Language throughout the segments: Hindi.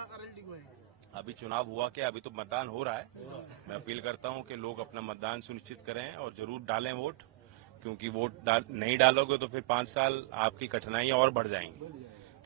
RLD को है? अभी चुनाव हुआ क्या, अभी तो मतदान हो रहा है। मैं अपील करता हूं कि लोग अपना मतदान सुनिश्चित करें और जरूर डालें वोट, क्योंकि वोट नहीं डालोगे तो फिर 5 साल आपकी कठिनाइयां और बढ़ जाएंगी।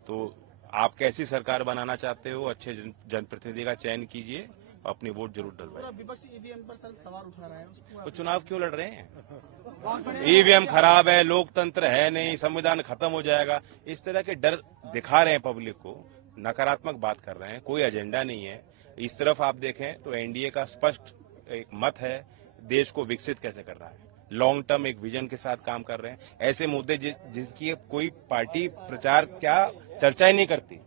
तो आप कैसी सरकार बनाना चाहते हो, अच्छे जनप्रतिनिधि का चयन कीजिए, अपनी वोट जरूर डलवाइए। विपक्ष ईवीएम पर सर सवाल उठा रहा है, उसको तो चुनाव क्यों लड़ रहे हैं? ईवीएम खराब है, लोकतंत्र है नहीं, संविधान खत्म हो जाएगा, इस तरह के डर दिखा रहे हैं पब्लिक को, नकारात्मक बात कर रहे हैं, कोई एजेंडा नहीं है। इस तरफ आप देखें तो एनडीए का स्पष्ट एक मत है, देश को विकसित कैसे कर रहा है, लॉन्ग टर्म एक विजन के साथ काम कर रहे हैं। ऐसे मुद्दे जिसकी कोई पार्टी प्रचार क्या चर्चा ही नहीं करती,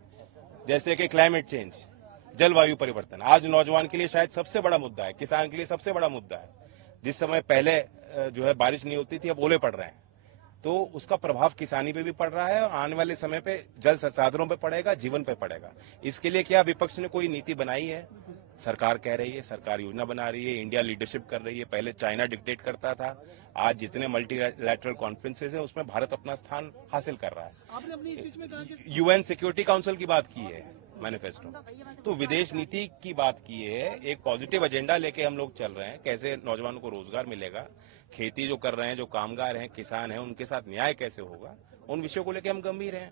जैसे कि क्लाइमेट चेंज, जलवायु परिवर्तन, आज नौजवान के लिए शायद सबसे बड़ा मुद्दा है, किसान के लिए सबसे बड़ा मुद्दा है। जिस समय पहले जो है बारिश नहीं होती थी, अब ओले पड़ रहे हैं, तो उसका प्रभाव किसानी पे भी पड़ रहा है और आने वाले समय पे जल संसाधनों पे पड़ेगा, जीवन पे पड़ेगा। इसके लिए क्या विपक्ष ने कोई नीति बनाई है? सरकार कह रही है, सरकार योजना बना रही है, इंडिया लीडरशिप कर रही है। पहले चाइना डिक्टेट करता था, आज जितने मल्टीलैटरल कॉन्फ्रेंसेस हैं उसमें भारत अपना स्थान हासिल कर रहा है। आपने अपनी स्पीच में कहा कि यूएन सिक्योरिटी काउंसिल की बात की है मैनिफेस्टो, तो विदेश नीति की बात की है। एक पॉजिटिव एजेंडा लेके हम लोग चल रहे हैं, कैसे नौजवानों को रोजगार मिलेगा, खेती जो कर रहे हैं, जो कामगार हैं, किसान हैं, उनके साथ न्याय कैसे होगा, उन विषयों को लेके हम गंभीर हैं।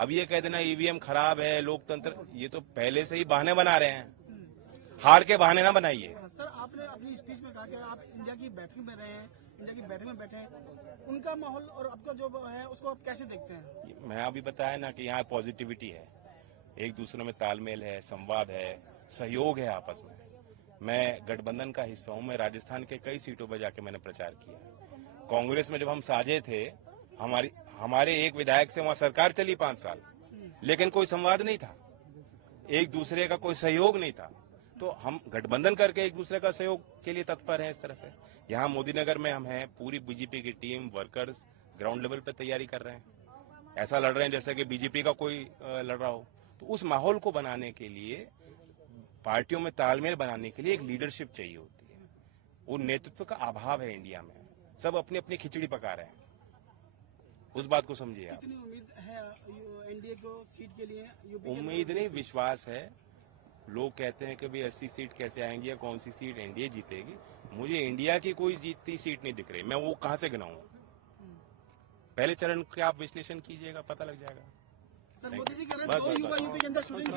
अब ये कह देना ईवीएम खराब है, लोकतंत्र, ये तो पहले से ही बहाने बना रहे हैं, हार के बहाने ना बनाइए। सर आपने अपनी स्पीच में कहा कि आप इंडिया की बैठक में रहे हैं, इंडिया की बैठक में बैठे हैं, उनका माहौल और आपका जो है उसको आप कैसे देखते हैं? मैं अभी बताया ना कि यहाँ पॉजिटिविटी है, एक दूसरे में तालमेल है, संवाद है, सहयोग है आपस में। मैं गठबंधन का हिस्सा हूं, मैं राजस्थान के कई सीटों पर जाके मैंने प्रचार किया। कांग्रेस में जब हम साझे थे, हमारे एक विधायक से वहां सरकार चली 5 साल, लेकिन कोई संवाद नहीं था, एक दूसरे का कोई सहयोग नहीं था। तो हम गठबंधन करके एक दूसरे का सहयोग के लिए तत्पर हैं। इस तरह से यहाँ मोदी नगर में हम हैं, पूरी बीजेपी की टीम, वर्कर्स ग्राउंड लेवल पर तैयारी कर रहे हैं, ऐसा लड़ रहे हैं जैसे कि बीजेपी का कोई लड़ रहा हो। तो उस माहौल को बनाने के लिए, पार्टियों में तालमेल बनाने के लिए एक लीडरशिप चाहिए होती है। वो नेतृत्व का अभाव है इंडिया में, सब अपनी अपनी खिचड़ी पका रहे हैं, उस बात को समझिए आप। कितनी उम्मीद है एनडीए को सीट के लिए? उम्मीद नहीं, विश्वास है। लोग कहते हैं कि भाई 80 सीट कैसे आएंगी या कौन सी सीट एनडीए जीतेगी। मुझे इंडिया की कोई जीतती सीट नहीं दिख रही, मैं वो कहां से गिनाऊं? पहले चरण का आप विश्लेषण कीजिएगा, पता लग जाएगा। सर मोदी जी कह रहे हैं 2 युवा यूपी के अंदर शूटिंग